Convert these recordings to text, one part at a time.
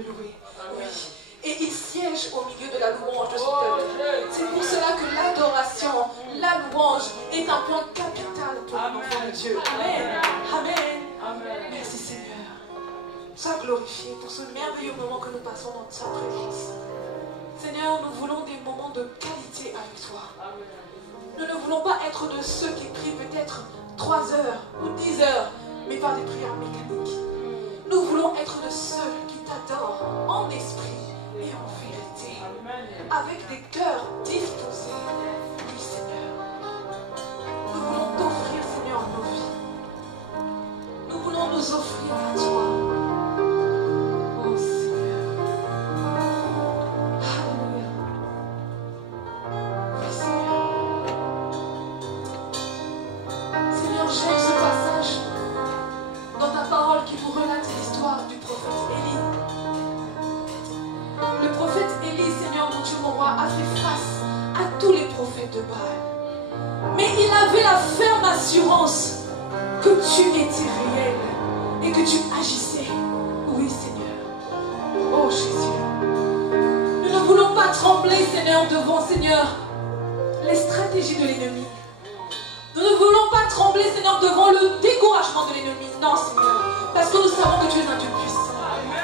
le louer. Oui. Et il siège au milieu de la louange de son peuple. C'est pour cela que l'adoration, la louange est un point capital pour un enfant de Dieu. Amen. Amen. Merci Seigneur. Sois glorifié pour ce merveilleux moment que nous passons dans sa présence. Seigneur, nous voulons des moments de qualité avec toi. Nous ne voulons pas être de ceux qui prient peut-être 3 heures ou 10 heures, mais par des prières mécaniques. Nous voulons être de ceux qui t'adorent en esprit et en vérité, avec des cœurs disposés. Oui, Seigneur. Nous voulons t'offrir, Seigneur, nos vies. Nous voulons nous offrir à toi. Oh, Seigneur. Alléluia. Oui, Seigneur. Seigneur, j'aime ce passage dans ta parole qui nous relate l'histoire du prophète Élie. Le prophète Élie, Seigneur mon Dieu, mon roi, a fait face à tous les prophètes de Baal. Mais il avait la ferme assurance que tu étais réel et que tu agissais. Oui, Seigneur. Oh, Jésus. Nous ne voulons pas trembler, Seigneur, devant, Seigneur, les stratégies de l'ennemi. Nous ne voulons pas trembler, Seigneur, devant le découragement de l'ennemi. Non, Seigneur. Parce que nous savons que tu es un Dieu puissant.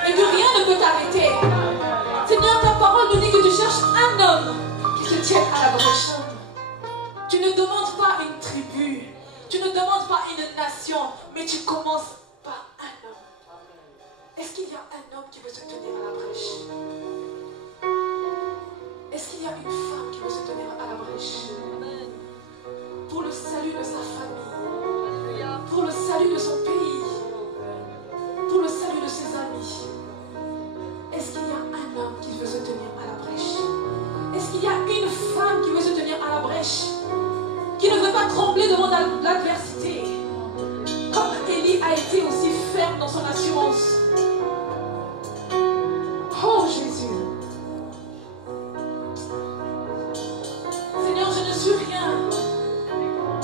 Et que rien ne peut t'arrêter. Seigneur, ta parole nous dit que tu cherches un homme qui se tienne à la brèche. Tu ne demandes pas une tribu. Tu ne demandes pas une nation. Mais tu commences par un homme. Est-ce qu'il y a un homme qui veut se tenir à la brèche? Est-ce qu'il y a une femme qui veut se tenir à la brèche? Pour le salut de sa famille, pour le salut de son pays, pour le salut de ses amis. Est-ce qu'il y a un homme qui veut se tenir à la brèche? Est-ce qu'il y a une femme qui veut se tenir à la brèche? Qui ne veut pas trembler devant l'adversité? Comme Élie a été aussi ferme dans son assurance. Oh Jésus. Seigneur, je ne suis rien.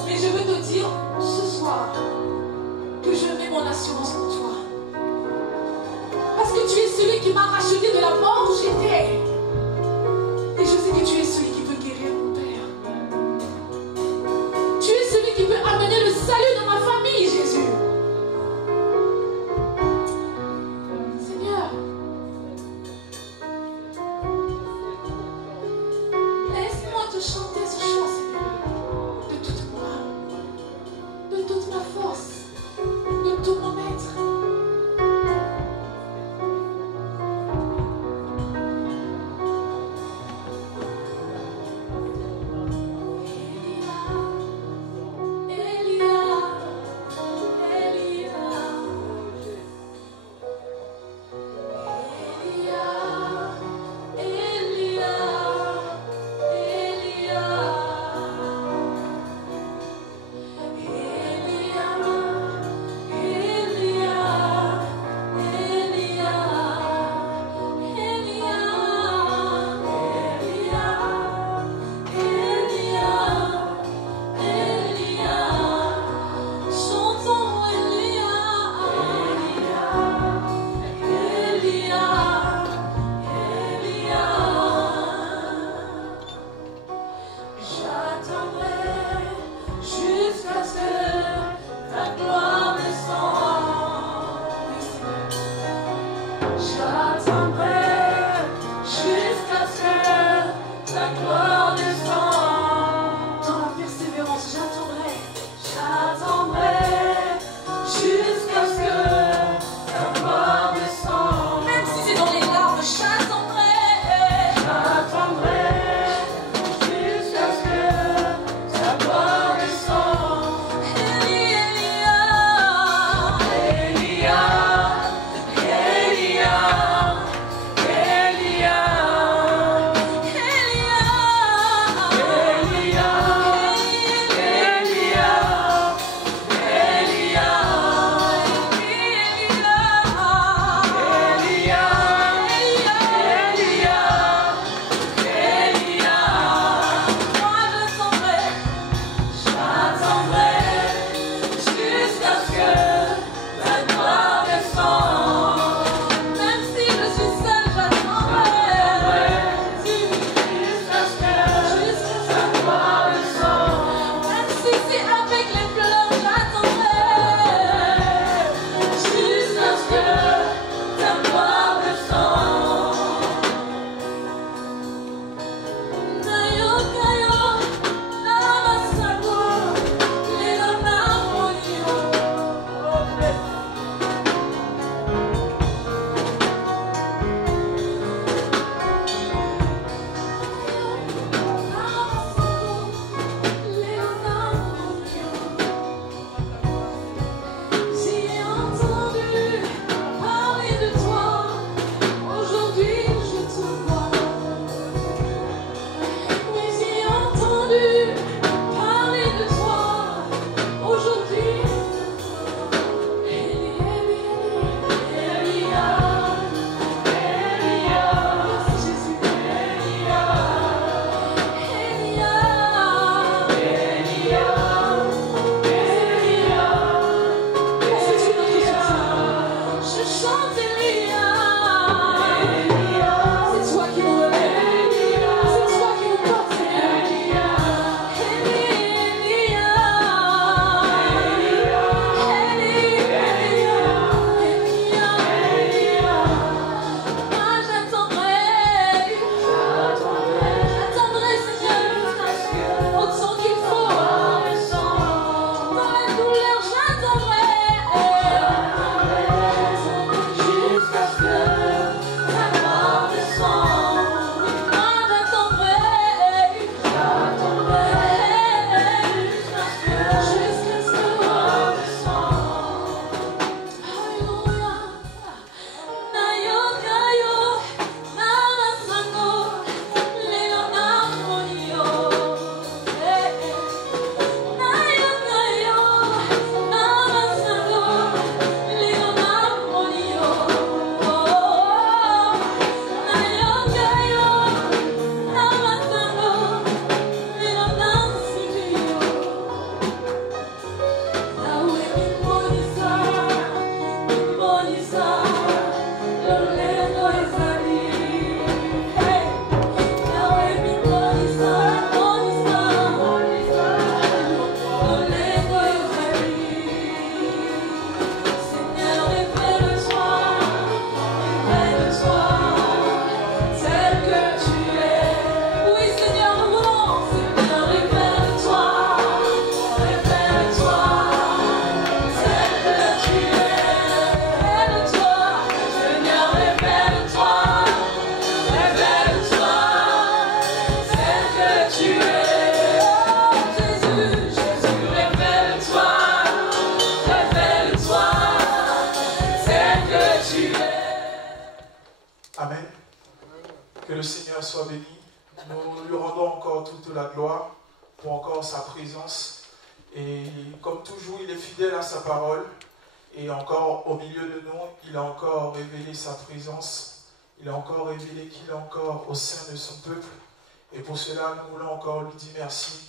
Mais je veux te dire ce soir que je mets mon assurance en toi. Parce que tu es celui qui m'a racheté de la mort où j'étais. Et je sais que tu es celui qui peut guérir mon Père. Tu es celui qui peut amener le salut dans ma famille, Jésus. Seigneur, laisse-moi te chanter ce chant, Seigneur, de toute mon âme, de toute ma force, de tout mon être. Que le Seigneur soit béni. Nous lui rendons encore toute la gloire pour encore sa présence. Et comme toujours, il est fidèle à sa parole. Et encore au milieu de nous, il a encore révélé sa présence. Il a encore révélé qu'il est encore au sein de son peuple. Et pour cela, nous voulons encore lui dire merci,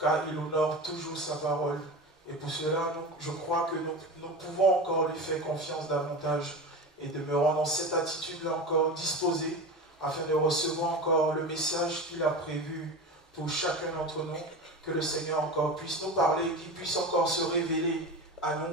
car il honore toujours sa parole. Et pour cela, je crois que nous pouvons encore lui faire confiance davantage et demeurons dans cette attitude-là encore disposée afin de recevoir encore le message qu'il a prévu pour chacun d'entre nous, que le Seigneur encore puisse nous parler, qu'il puisse encore se révéler à nous.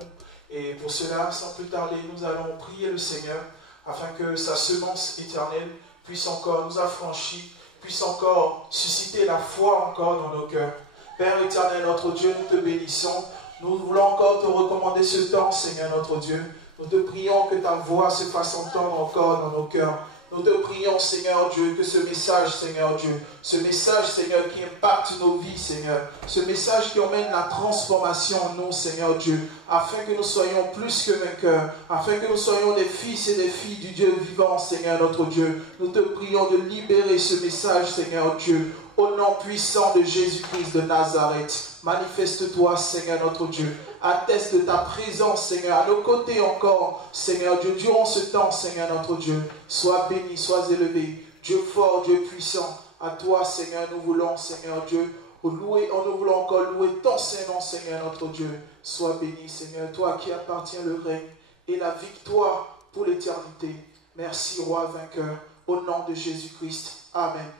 Et pour cela, sans plus tarder, nous allons prier le Seigneur afin que sa semence éternelle puisse encore nous affranchir, puisse encore susciter la foi encore dans nos cœurs. Père éternel, notre Dieu, nous te bénissons. Nous voulons encore te recommander ce temps, Seigneur notre Dieu. Nous te prions que ta voix se fasse entendre encore dans nos cœurs. Nous te prions, Seigneur Dieu, que ce message, Seigneur Dieu, ce message, Seigneur, qui impacte nos vies, Seigneur, ce message qui emmène la transformation en nous, Seigneur Dieu, afin que nous soyons plus que vainqueurs, afin que nous soyons des fils et des filles du Dieu vivant, Seigneur notre Dieu. Nous te prions de libérer ce message, Seigneur Dieu, au nom puissant de Jésus-Christ de Nazareth. Manifeste-toi, Seigneur notre Dieu. Atteste de ta présence, Seigneur, à nos côtés encore, Seigneur Dieu, durant ce temps, Seigneur notre Dieu. Sois béni, sois élevé. Dieu fort, Dieu puissant. À toi, Seigneur, nous voulons, Seigneur Dieu, louer, nous voulons encore louer ton Saint-Nom, Seigneur notre Dieu. Sois béni, Seigneur, toi qui appartiens le règne et la victoire pour l'éternité. Merci, Roi vainqueur, au nom de Jésus-Christ. Amen.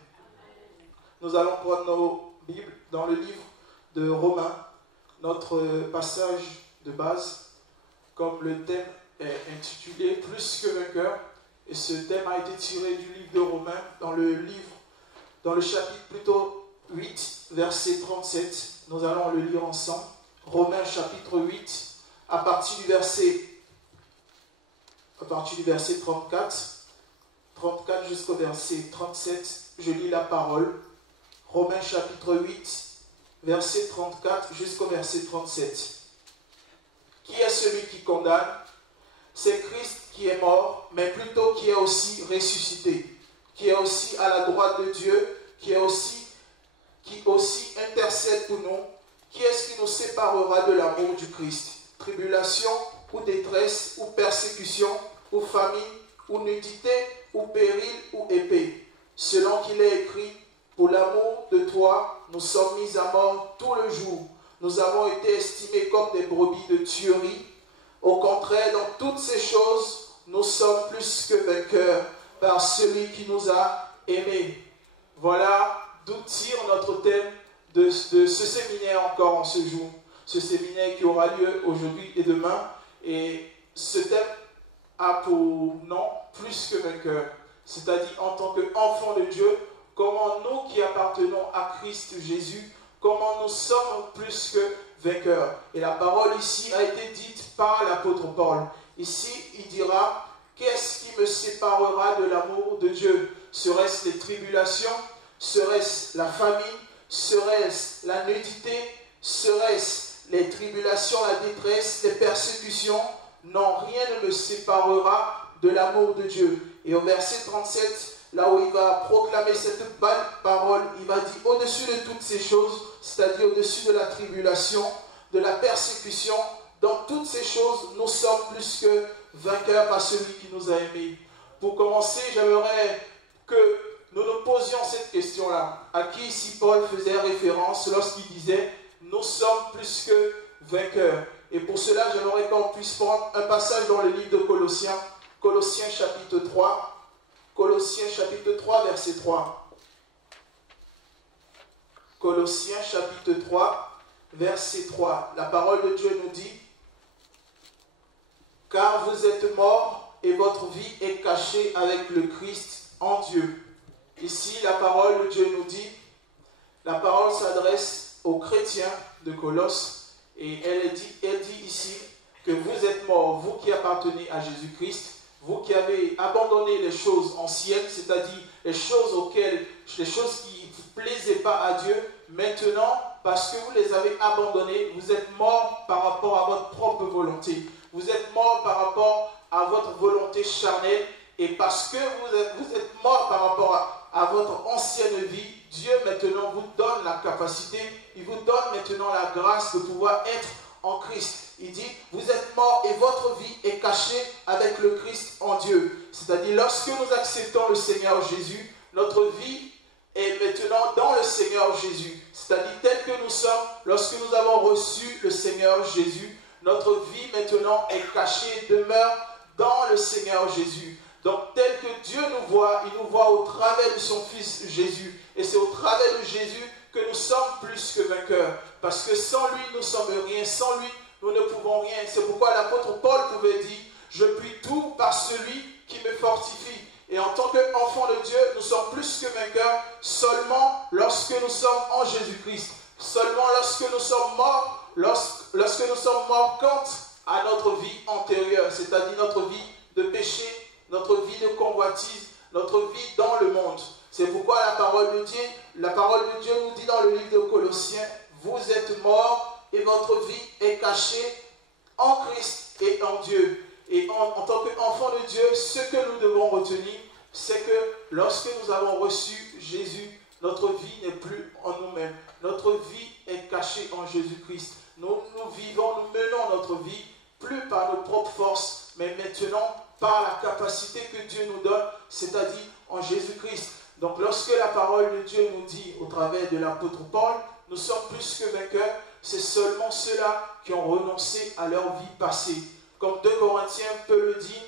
Nous allons prendre nos Bibles dans le livre de Romains, notre passage de base, comme le thème est intitulé « Plus que vainqueur ». Et ce thème a été tiré du livre de Romains, dans le chapitre plutôt 8, verset 37. Nous allons le lire ensemble. Romains chapitre 8, à partir du verset 34 jusqu'au verset 37, je lis la parole. Romains chapitre 8, verset 34 jusqu'au verset 37. Qui est celui qui condamne? C'est Christ qui est mort, mais plutôt qui est aussi ressuscité, qui est aussi à la droite de Dieu, qui aussi intercède pour nous. Qui est-ce qui nous séparera de l'amour du Christ? Tribulation, ou détresse, ou persécution, ou famine, ou nudité, ou péril, ou épée. Selon qu'il est écrit, pour l'amour de toi, nous sommes mis à mort tout le jour. Nous avons été estimés comme des brebis de tuerie. Au contraire, dans toutes ces choses, nous sommes plus que vainqueurs par celui qui nous a aimés. Voilà d'où tire notre thème de ce séminaire encore en ce jour. Ce séminaire qui aura lieu aujourd'hui et demain. Et ce thème a pour nom plus que vainqueur. C'est-à-dire en tant qu'enfant de Dieu, comment nous qui appartenons à Christ Jésus, comment nous sommes plus que vainqueurs. Et la parole ici a été dite par l'apôtre Paul. Ici, il dira, qu'est-ce qui me séparera de l'amour de Dieu? Serait-ce les tribulations? Serait-ce la famine? Serait-ce la nudité? Serait-ce les tribulations, la détresse, les persécutions? Non, rien ne me séparera de l'amour de Dieu. Et au verset 37, là où il va proclamer cette belle parole, il va dire au-dessus de toutes ces choses, c'est-à-dire au-dessus de la tribulation, de la persécution, dans toutes ces choses, nous sommes plus que vainqueurs par celui qui nous a aimés. Pour commencer, j'aimerais que nous nous posions cette question-là. À qui ici Paul faisait référence lorsqu'il disait « Nous sommes plus que vainqueurs ». Et pour cela, j'aimerais qu'on puisse prendre un passage dans le livre de Colossiens, Colossiens chapitre 3, Colossiens chapitre 3, verset 3. Colossiens chapitre 3, verset 3. La parole de Dieu nous dit, « Car vous êtes morts et votre vie est cachée avec le Christ en Dieu. » Ici, la parole de Dieu nous dit, la parole s'adresse aux chrétiens de Colosse et elle dit ici que vous êtes morts, vous qui appartenez à Jésus-Christ, vous qui avez abandonné les choses anciennes, c'est-à-dire les choses qui ne plaisaient pas à Dieu, maintenant, parce que vous les avez abandonnées, vous êtes morts par rapport à votre propre volonté. Vous êtes morts par rapport à votre volonté charnelle, et parce que vous êtes morts par rapport à votre ancienne vie, Dieu maintenant vous donne la capacité, il vous donne maintenant la grâce de pouvoir être en Christ. Il dit, vous êtes morts et votre vie est cachée avec le Christ en Dieu. C'est-à-dire, lorsque nous acceptons le Seigneur Jésus, notre vie est maintenant dans le Seigneur Jésus. C'est-à-dire, tel que nous sommes, lorsque nous avons reçu le Seigneur Jésus, notre vie maintenant est cachée, demeure dans le Seigneur Jésus. Donc, tel que Dieu nous voit, il nous voit au travers de son Fils Jésus. Et c'est au travers de Jésus que nous sommes plus que vainqueurs. Parce que sans lui, nous ne sommes rien. Sans lui, nous ne pouvons rien. C'est pourquoi l'apôtre Paul pouvait dire, je puis tout par celui qui me fortifie. Et en tant qu'enfants de Dieu, nous sommes plus que vainqueurs seulement lorsque nous sommes en Jésus-Christ. Seulement lorsque nous sommes morts, lorsque nous sommes morts quant à notre vie antérieure, c'est-à-dire notre vie de péché, notre vie de convoitise, notre vie dans le monde. C'est pourquoi la parole de Dieu nous dit dans le livre de Colossiens, vous êtes morts et votre vie est cachée en Christ et en Dieu. Et en tant qu'enfants de Dieu, ce que nous devons retenir, c'est que lorsque nous avons reçu Jésus, notre vie n'est plus en nous-mêmes. Notre vie est cachée en Jésus-Christ. Nous menons notre vie plus par nos propres forces, mais maintenant par la capacité que Dieu nous donne, c'est-à-dire en Jésus-Christ. Donc lorsque la parole de Dieu nous dit au travers de l'apôtre Paul, nous sommes plus que vainqueurs, c'est seulement ceux-là qui ont renoncé à leur vie passée. Comme 2 Corinthiens peut le dire,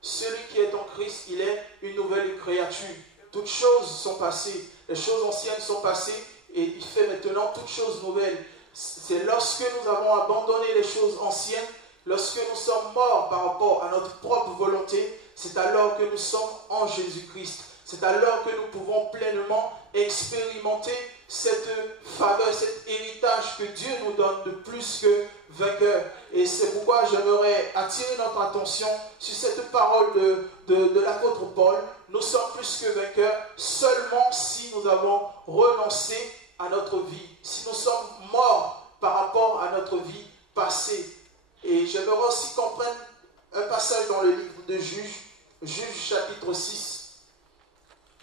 celui qui est en Christ, il est une nouvelle créature. Toutes choses sont passées, les choses anciennes sont passées et il fait maintenant toutes choses nouvelles. C'est lorsque nous avons abandonné les choses anciennes, lorsque nous sommes morts par rapport à notre propre volonté, c'est alors que nous sommes en Jésus-Christ. C'est alors que nous pouvons pleinement expérimenter cette faveur, cet héritage que Dieu nous donne de plus que vainqueur. Et c'est pourquoi j'aimerais attirer notre attention sur cette parole de l'apôtre Paul. Nous sommes plus que vainqueurs seulement si nous avons renoncé à notre vie, si nous sommes morts par rapport à notre vie passée. Et j'aimerais aussi qu'on prenne un passage dans le livre de Juges chapitre 6.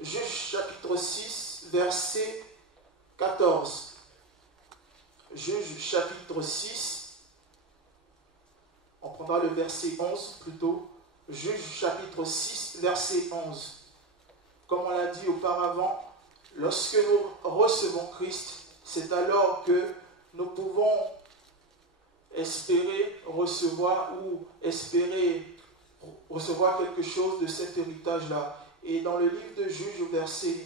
Juges chapitre 6, verset 14. Juges chapitre 6, on prendra le verset 11 plutôt. Juges chapitre 6, verset 11. Comme on l'a dit auparavant, lorsque nous recevons Christ, c'est alors que nous pouvons espérer recevoir quelque chose de cet héritage-là. Et dans le livre de Juges, verset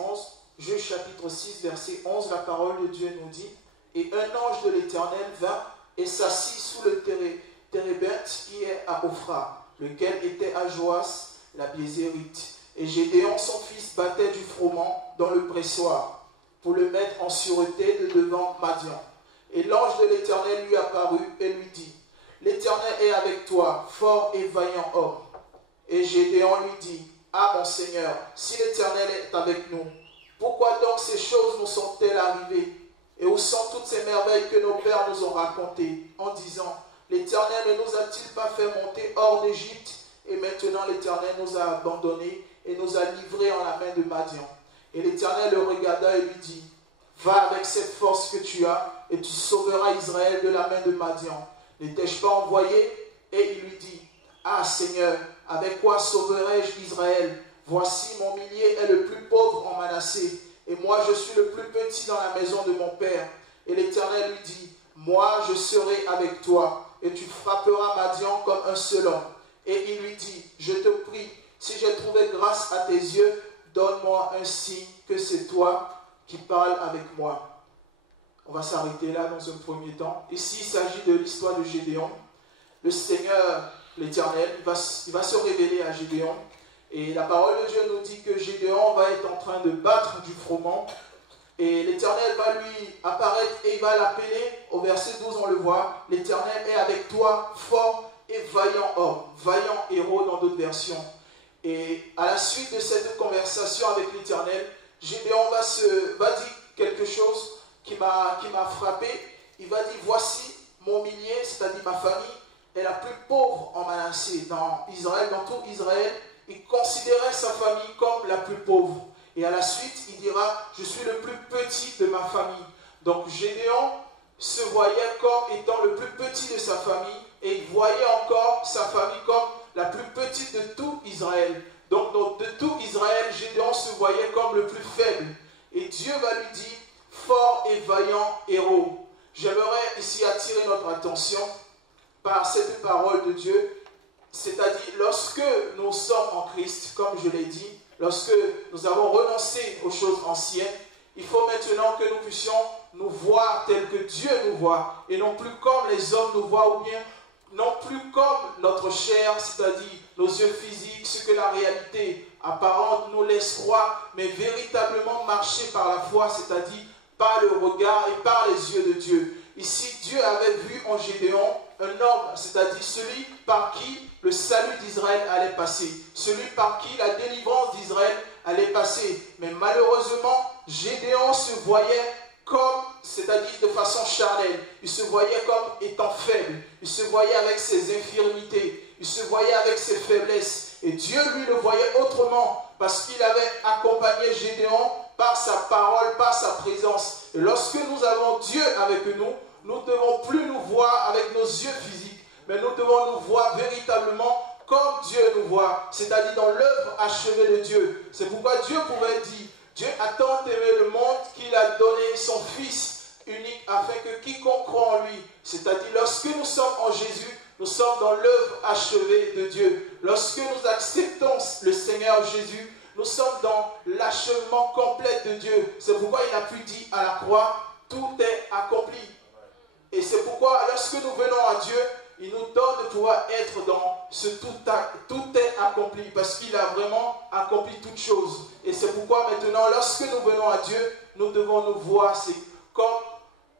11, Juges chapitre 6, verset 11, la parole de Dieu nous dit, « Et un ange de l'Éternel vint et s'assit sous le térébinthe qui est à Ophra, lequel était à Joas, la Biézérite. Et Gédéon, son fils, battait du froment dans le pressoir, pour le mettre en sûreté de devant Madian. Et l'ange de l'Éternel lui apparut et lui dit, « L'Éternel est avec toi, fort et vaillant homme. » Et Gédéon lui dit, « Ah mon Seigneur, si l'Éternel est avec nous, pourquoi donc ces choses nous sont-elles arrivées? Et où sont toutes ces merveilles que nos pères nous ont racontées, en disant, l'Éternel ne nous a-t-il pas fait monter hors d'Égypte? Et maintenant l'Éternel nous a abandonnés et nous a livrés en la main de Madian. Et l'Éternel le regarda et lui dit, va avec cette force que tu as, et tu sauveras Israël de la main de Madian. N'étais-je pas envoyé? Et il lui dit, ah Seigneur, avec quoi sauverai-je Israël? Voici mon millier est le plus pauvre en Manassé, et moi je suis le plus petit dans la maison de mon père. Et l'Éternel lui dit, moi je serai avec toi, et tu frapperas Madian comme un seul homme. Et il lui dit, je te prie, si j'ai trouvé grâce à tes yeux, donne-moi un signe que c'est toi qui parles avec moi. On va s'arrêter là dans un premier temps. Ici, il s'agit de l'histoire de Gédéon. Le Seigneur, l'Éternel, il va se révéler à Gédéon. Et la parole de Dieu nous dit que Gédéon va être en train de battre du froment. Et l'Éternel va lui apparaître et il va l'appeler. Au verset 12, on le voit. L'Éternel est avec toi, fort et vaillant homme. Vaillant héros dans d'autres versions. Et à la suite de cette conversation avec l'Éternel, Gédéon va dire quelque chose qui m'a frappé. Il va dire, voici mon millier, c'est-à-dire ma famille, est la plus pauvre en Manassé. Dans Israël, dans tout Israël, Il considérait sa famille comme la plus pauvre. Et à la suite, il dira, je suis le plus petit de ma famille. Donc Gédéon se voyait comme étant le plus petit de sa famille et il voyait encore sa famille comme la plus petite de tout Israël. Donc de tout Israël, Gédéon se voyait comme le plus faible. Et Dieu va lui dire, fort et vaillant héros. J'aimerais ici attirer notre attention par cette parole de Dieu, c'est-à-dire lorsque nous sommes en Christ, comme je l'ai dit, lorsque nous avons renoncé aux choses anciennes, il faut maintenant que nous puissions nous voir tel que Dieu nous voit, et non plus comme les hommes nous voient, ou bien non plus comme notre chair, c'est-à-dire nos yeux physiques, ce que la réalité apparente nous laisse croire, mais véritablement marcher par la foi, c'est-à-dire par le regard et par les yeux de Dieu. Ici, Dieu avait vu en Gédéon un homme, c'est-à-dire celui par qui le salut d'Israël allait passer, celui par qui la délivrance d'Israël allait passer. Mais malheureusement, Gédéon se voyait comme, c'est-à-dire de façon charnelle, il se voyait comme étant faible, il se voyait avec ses infirmités, il se voyait avec ses faiblesses. Et Dieu, lui, le voyait autrement, parce qu'il avait accompagné Gédéon par sa parole, par sa présence. Et lorsque nous avons Dieu avec nous, nous ne devons plus nous voir avec nos yeux physiques, mais nous devons nous voir véritablement comme Dieu nous voit, c'est-à-dire dans l'œuvre achevée de Dieu. C'est pourquoi Dieu pouvait dire, Dieu a tant aimé le monde qu'il a donné son Fils unique afin que quiconque croit en lui, c'est-à-dire lorsque nous sommes en Jésus, nous sommes dans l'œuvre achevée de Dieu. Lorsque nous acceptons le Seigneur Jésus, nous sommes dans l'achèvement complet de Dieu. C'est pourquoi il a pu dire à la croix, tout est accompli. Et c'est pourquoi lorsque nous venons à Dieu, il nous donne de pouvoir être dans ce tout est accompli, parce qu'il a vraiment accompli toutes choses. Et c'est pourquoi maintenant, lorsque nous venons à Dieu, nous devons nous voir comme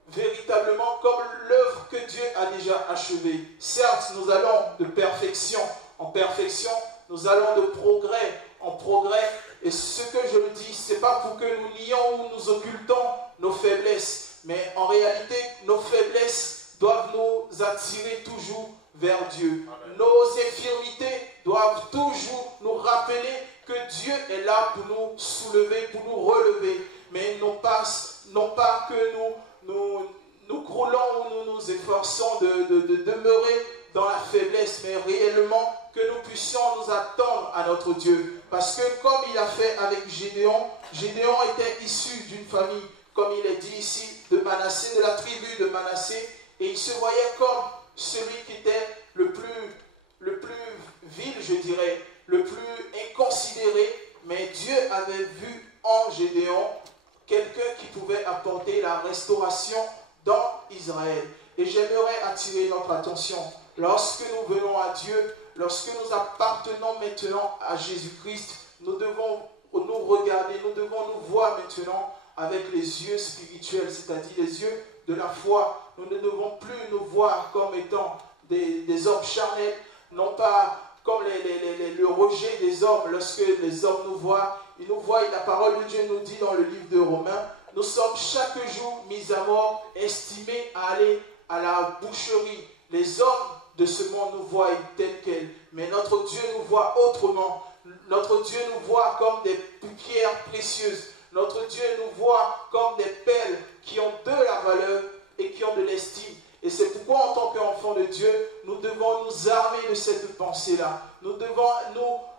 véritablement comme l'œuvre que Dieu a déjà achevée. Certes, nous allons de perfection en perfection, nous allons de progrès en progrès. Et ce que je le dis, ce n'est pas pour que nous nions ou nous occultons nos faiblesses, mais en réalité, nos faiblesses doivent nous attirer toujours vers Dieu. Amen. Nos infirmités doivent toujours nous rappeler que Dieu est là pour nous soulever, pour nous relever, mais non pas que nous croulons ou nous nous efforçons de demeurer dans la faiblesse, mais réellement que nous puissions nous attendre à notre Dieu. Parce que comme il a fait avec Gédéon, Gédéon était issu d'une famille, comme il est dit ici, de Manassé, de la tribu de Manassé, et il se voyait comme celui qui était le plus vil, je dirais, le plus inconsidéré, mais Dieu avait vu en Gédéon quelqu'un qui pouvait apporter la restauration dans Israël. Et j'aimerais attirer notre attention. Lorsque nous venons à Dieu, lorsque nous appartenons maintenant à Jésus-Christ, nous devons nous regarder, nous devons nous voir maintenant avec les yeux spirituels, c'est-à-dire les yeux de la foi. Nous ne devons plus nous voir comme étant des hommes charnels, non pas comme le rejet des hommes. Lorsque les hommes nous voient, ils nous voient, et la parole de Dieu nous dit dans le livre de Romains, nous sommes chaque jour mis à mort, estimés à aller à la boucherie. Les hommes de ce monde nous voient tels quels, mais notre Dieu nous voit autrement. Notre Dieu nous voit comme des pierres précieuses. Notre Dieu nous voit comme des perles qui ont de la valeur et qui ont de l'estime. Et c'est pourquoi en tant qu'enfants de Dieu, nous devons nous armer de cette pensée-là. Nous devons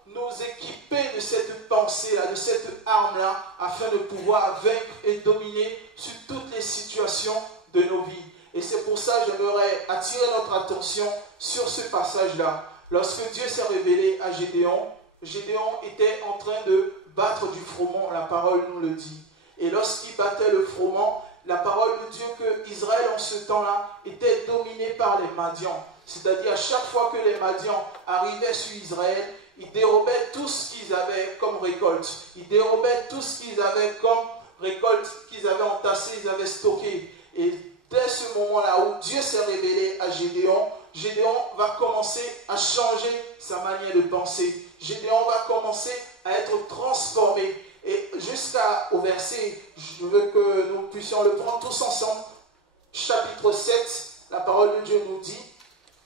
nous équiper de cette pensée-là, de cette arme-là, afin de pouvoir vaincre et dominer sur toutes les situations de nos vies. Et c'est pour ça que j'aimerais attirer notre attention sur ce passage-là. Lorsque Dieu s'est révélé à Gédéon, Gédéon était en train de battre du froment, la parole nous le dit. Et lorsqu'il battait le froment, la parole de Dieu que Israël en ce temps-là était dominé par les Madians. C'est-à-dire à chaque fois que les Madians arrivaient sur Israël, ils dérobaient tout ce qu'ils avaient comme récolte. Ils dérobaient tout ce qu'ils avaient comme récolte, qu'ils avaient entassé, ils avaient stocké. Et dès ce moment-là où Dieu s'est révélé à Gédéon, Gédéon va commencer à changer sa manière de penser. Gédéon va commencer à être transformé. Et jusqu'au verset, je veux que nous puissions le prendre tous ensemble. Chapitre 7, la parole de Dieu nous dit,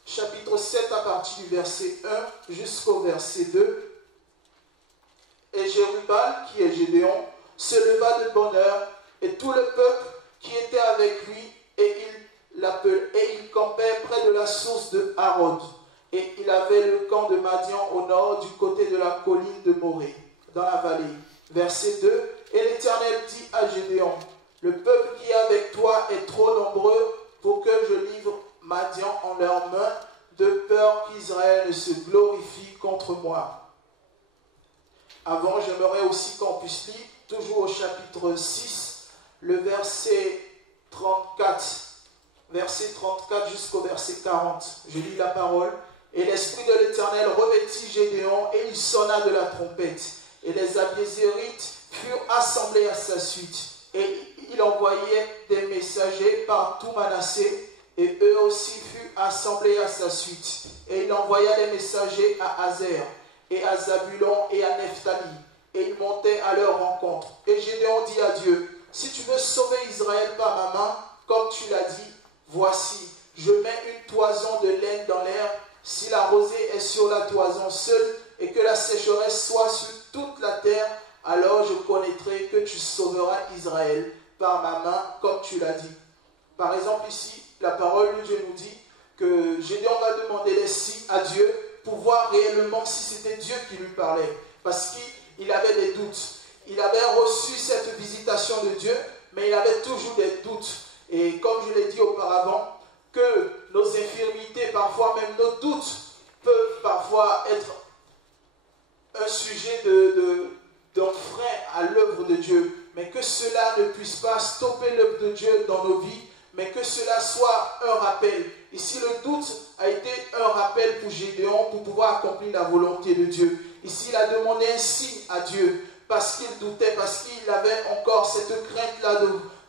chapitre 7 à partir du verset 1 jusqu'au verset 2. et Jérubal, qui est Gédéon, se leva de bonne heure, et tout le peuple qui était avec lui, et il campait près de la source de Harod. Et il avait le camp de Madian au nord, du côté de la colline de Morée, dans la vallée. Verset 2. Et l'Éternel dit à Gédéon, le peuple qui est avec toi est trop nombreux pour que je livre Madian en leurs mains, de peur qu'Israël ne se glorifie contre moi. Avant, j'aimerais aussi qu'on puisse lire, toujours au chapitre 6, le verset 34. Verset 34 jusqu'au verset 40. Je lis la parole. Et l'Esprit de l'Éternel revêtit Gédéon, et il sonna de la trompette. Et les Abiézérites furent assemblés à sa suite. Et il envoyait des messagers par tout Manassé, et eux aussi furent assemblés à sa suite. Et il envoya des messagers à Azer, et à Zabulon, et à Nephtali. Et ils montaient à leur rencontre. Et Gédéon dit à Dieu, si tu veux sauver Israël par ma main, comme tu l'as dit, voici, je mets une toison de laine dans l'air. Si la rosée est sur la toison seule, et que la sécheresse soit sur toute la terre, alors je connaîtrai que tu sauveras Israël par ma main, comme tu l'as dit. Par exemple, ici, la parole de Dieu nous dit que Gédéon va demander les signes à Dieu pour voir réellement si c'était Dieu qui lui parlait. Parce qu'il avait des doutes. Il avait reçu cette visitation de Dieu, mais il avait toujours des doutes. Et comme je l'ai dit auparavant, que nos infirmités, parfois même nos doutes, peuvent parfois être un sujet d'un frein à l'œuvre de Dieu. Mais que cela ne puisse pas stopper l'œuvre de Dieu dans nos vies, mais que cela soit un rappel. Ici, le doute a été un rappel pour Gédéon pour pouvoir accomplir la volonté de Dieu. Ici, il a demandé un signe à Dieu parce qu'il doutait, parce qu'il avait encore cette crainte-là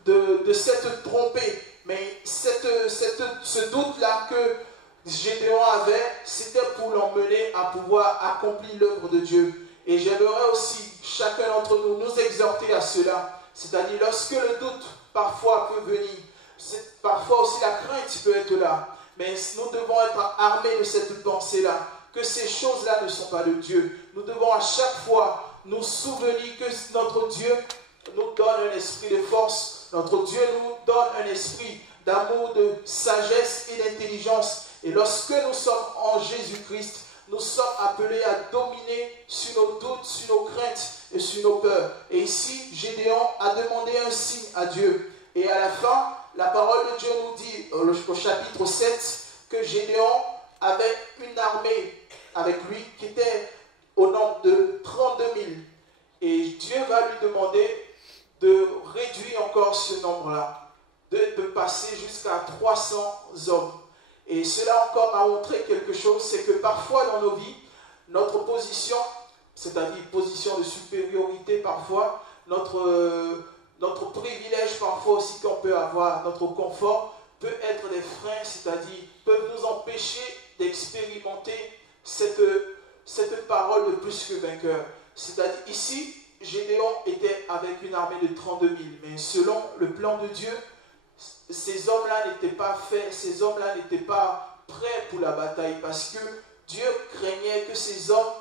de s'être trompé. Mais ce doute-là que Gédéon avait, c'était pour l'emmener à pouvoir accomplir l'œuvre de Dieu. Et j'aimerais aussi, chacun d'entre nous, nous exhorter à cela. C'est-à-dire, lorsque le doute parfois peut venir, parfois aussi la crainte peut être là. Mais nous devons être armés de cette pensée-là, que ces choses-là ne sont pas de Dieu. Nous devons à chaque fois nous souvenir que notre Dieu nous donne un esprit de force. Notre Dieu nous donne un esprit d'amour, de sagesse et d'intelligence. Et lorsque nous sommes en Jésus-Christ, nous sommes appelés à dominer sur nos doutes, sur nos craintes et sur nos peurs. Et ici, Gédéon a demandé un signe à Dieu. Et à la fin, la parole de Dieu nous dit, au chapitre 7, que Gédéon avait une armée avec lui qui était au nombre de 32 000. Et Dieu va lui demander de réduire encore ce nombre-là, de passer jusqu'à 300 hommes. Et cela encore m'a montré quelque chose, c'est que parfois dans nos vies, notre position, c'est-à-dire position de supériorité parfois, notre privilège parfois aussi qu'on peut avoir, notre confort, peut être des freins, c'est-à-dire peuvent nous empêcher d'expérimenter cette parole de plus que vainqueur. C'est-à-dire ici, Gédéon était avec une armée de 32 000, mais selon le plan de Dieu, ces hommes-là n'étaient pas faits, ces hommes-là n'étaient pas prêts pour la bataille, parce que Dieu craignait que ces hommes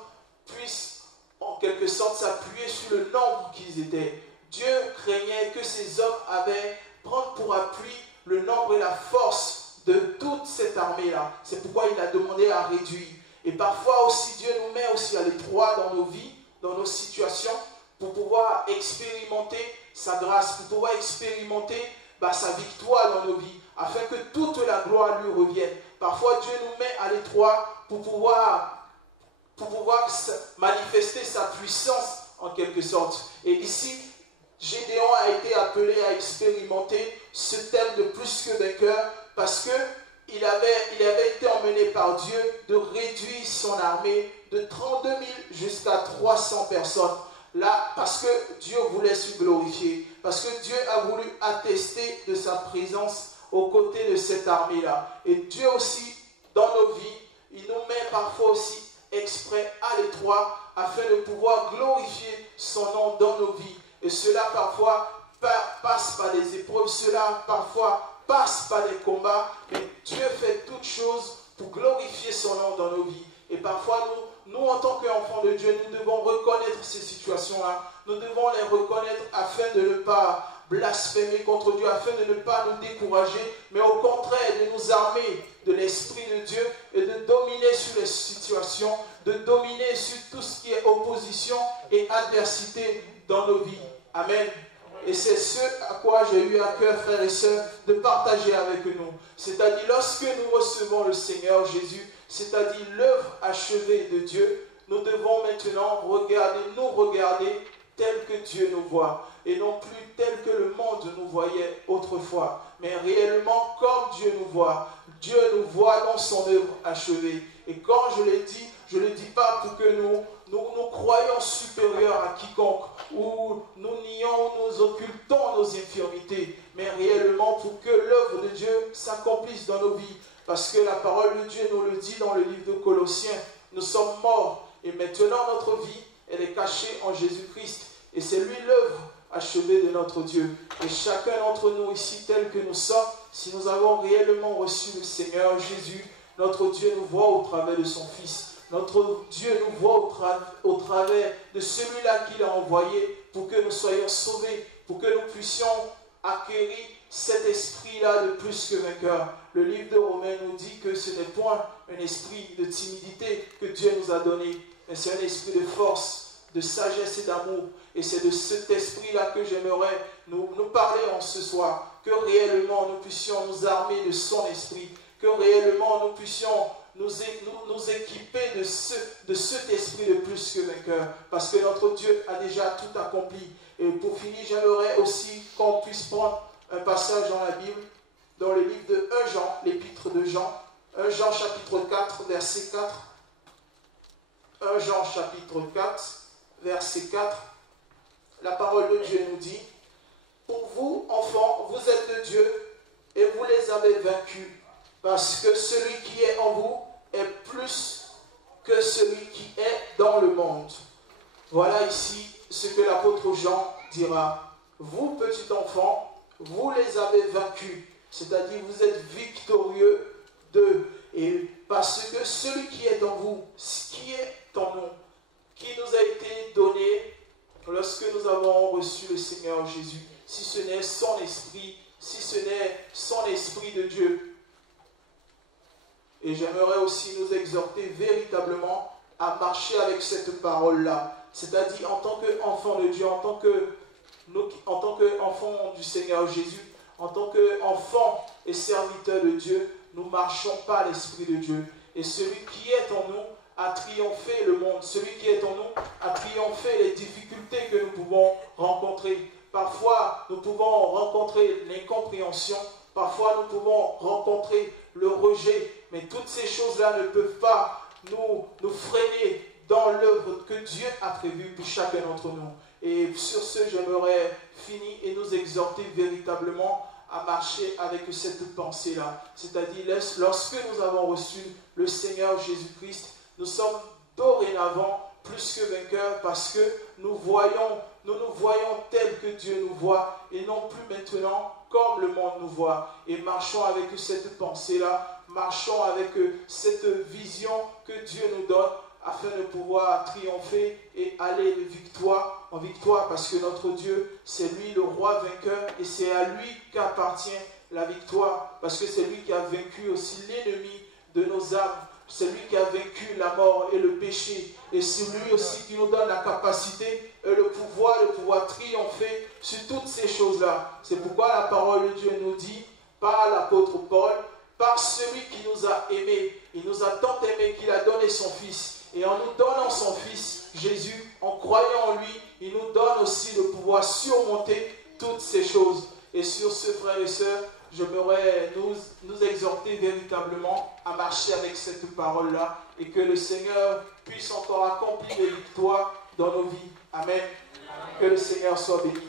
puissent en quelque sorte s'appuyer sur le nombre qu'ils étaient. Dieu craignait que ces hommes avaient prendre pour appui le nombre et la force de toute cette armée-là. C'est pourquoi il a demandé à réduire. Et parfois aussi, Dieu nous met aussi à l'étroit dans nos vies, dans nos situations, pour pouvoir expérimenter sa grâce, pour pouvoir expérimenter sa victoire dans nos vies, afin que toute la gloire lui revienne. Parfois, Dieu nous met à l'étroit pour pouvoir manifester sa puissance en quelque sorte. Et ici, Gédéon a été appelé à expérimenter ce thème de plus que vainqueur, parce qu'il avait été emmené par Dieu de réduire son armée de 32 000 jusqu'à 300 personnes. Là, parce que Dieu voulait se glorifier, parce que Dieu a voulu attester de sa présence aux côtés de cette armée-là. Et Dieu aussi, dans nos vies, il nous met parfois aussi exprès à l'étroit, afin de pouvoir glorifier son nom dans nos vies. Et cela parfois passe par des épreuves, cela parfois passe par des combats, mais Dieu fait toutes choses pour glorifier son nom dans nos vies. Et parfois, nous en tant qu'enfants de Dieu, nous devons reconnaître ces situations-là. Nous devons les reconnaître afin de ne pas blasphémer contre Dieu, afin de ne pas nous décourager, mais au contraire de nous armer de l'Esprit de Dieu et de dominer sur les situations, de dominer sur tout ce qui est opposition et adversité dans nos vies. Amen. Et c'est ce à quoi j'ai eu à cœur, frères et sœurs, de partager avec nous. C'est-à-dire, lorsque nous recevons le Seigneur Jésus, c'est-à-dire l'œuvre achevée de Dieu, nous devons maintenant nous regarder tel que Dieu nous voit, et non plus tel que le monde nous voyait autrefois, mais réellement comme Dieu nous voit. Dieu nous voit dans son œuvre achevée. Et quand je le dis, je ne le dis pas pour que nous croyons supérieurs à quiconque, ou nous nions, ou nous occultons nos infirmités, mais réellement pour que l'œuvre de Dieu s'accomplisse dans nos vies. Parce que la parole de Dieu nous le dit dans le livre de Colossiens, nous sommes morts, et maintenant notre vie, elle est cachée en Jésus-Christ. Et c'est lui l'œuvre achevée de notre Dieu. Et chacun d'entre nous ici, tel que nous sommes, si nous avons réellement reçu le Seigneur Jésus, notre Dieu nous voit au travers de son Fils. Notre Dieu nous voit au travers de celui-là qu'il a envoyé pour que nous soyons sauvés, pour que nous puissions acquérir cet esprit-là de plus que vainqueur. Le livre de Romains nous dit que ce n'est point un esprit de timidité que Dieu nous a donné, mais c'est un esprit de force, de sagesse et d'amour. Et c'est de cet esprit-là que j'aimerais nous parler en ce soir, que réellement nous puissions nous armer de son esprit, que réellement nous puissions nous équiper de cet esprit de plus que vainqueur, parce que notre Dieu a déjà tout accompli. Et pour finir, j'aimerais aussi qu'on puisse prendre un passage dans la Bible, dans le livre de 1 Jean, l'épître de Jean, 1 Jean chapitre 4, verset 4. 1 Jean chapitre 4, verset 4. La parole de Dieu nous dit: pour vous, enfants, vous êtes de Dieu et vous les avez vaincus, parce que celui qui est en vous est plus que celui qui est dans le monde. Voilà ici ce que l'apôtre Jean dira. Vous, petits enfants, vous les avez vaincus, c'est-à-dire vous êtes victorieux d'eux. Et parce que celui qui est en vous, qui est en nous, qui nous a été donné lorsque nous avons reçu le Seigneur Jésus, si ce n'est son esprit, si ce n'est son esprit de Dieu. Et j'aimerais aussi nous exhorter véritablement à marcher avec cette parole-là. C'est-à-dire en tant qu'enfants de Dieu, en tant qu'enfants du Seigneur Jésus, en tant qu'enfants et serviteurs de Dieu, nous ne marchons pas à l'Esprit de Dieu. Et celui qui est en nous a triomphé le monde. Celui qui est en nous a triomphé les difficultés que nous pouvons rencontrer. Parfois, nous pouvons rencontrer l'incompréhension. Parfois, nous pouvons rencontrer le rejet. Mais toutes ces choses-là ne peuvent pas nous freiner dans l'œuvre que Dieu a prévue pour chacun d'entre nous. Et sur ce, j'aimerais finir et nous exhorter véritablement à marcher avec cette pensée-là. C'est-à-dire, lorsque nous avons reçu le Seigneur Jésus-Christ, nous sommes dorénavant plus que vainqueurs, parce que nous nous voyons tel que Dieu nous voit, et non plus maintenant comme le monde nous voit. Et marchons avec cette pensée-là, marchons avec cette vision que Dieu nous donne, afin de pouvoir triompher et aller de victoire en victoire, parce que notre Dieu, c'est lui le roi vainqueur, et c'est à lui qu'appartient la victoire, parce que c'est lui qui a vaincu aussi l'ennemi de nos âmes. C'est lui qui a vaincu la mort et le péché. Et c'est lui aussi qui nous donne la capacité et le pouvoir de pouvoir triompher sur toutes ces choses-là. C'est pourquoi la parole de Dieu nous dit, par l'apôtre Paul, par celui qui nous a aimés. Il nous a tant aimés qu'il a donné son Fils. Et en nous donnant son Fils, Jésus, en croyant en lui, il nous donne aussi le pouvoir surmonter toutes ces choses. Et sur ce, frères et sœurs, j'aimerais nous exhorter véritablement à marcher avec cette parole-là, et que le Seigneur puisse encore accomplir les victoires dans nos vies. Amen. Que le Seigneur soit béni.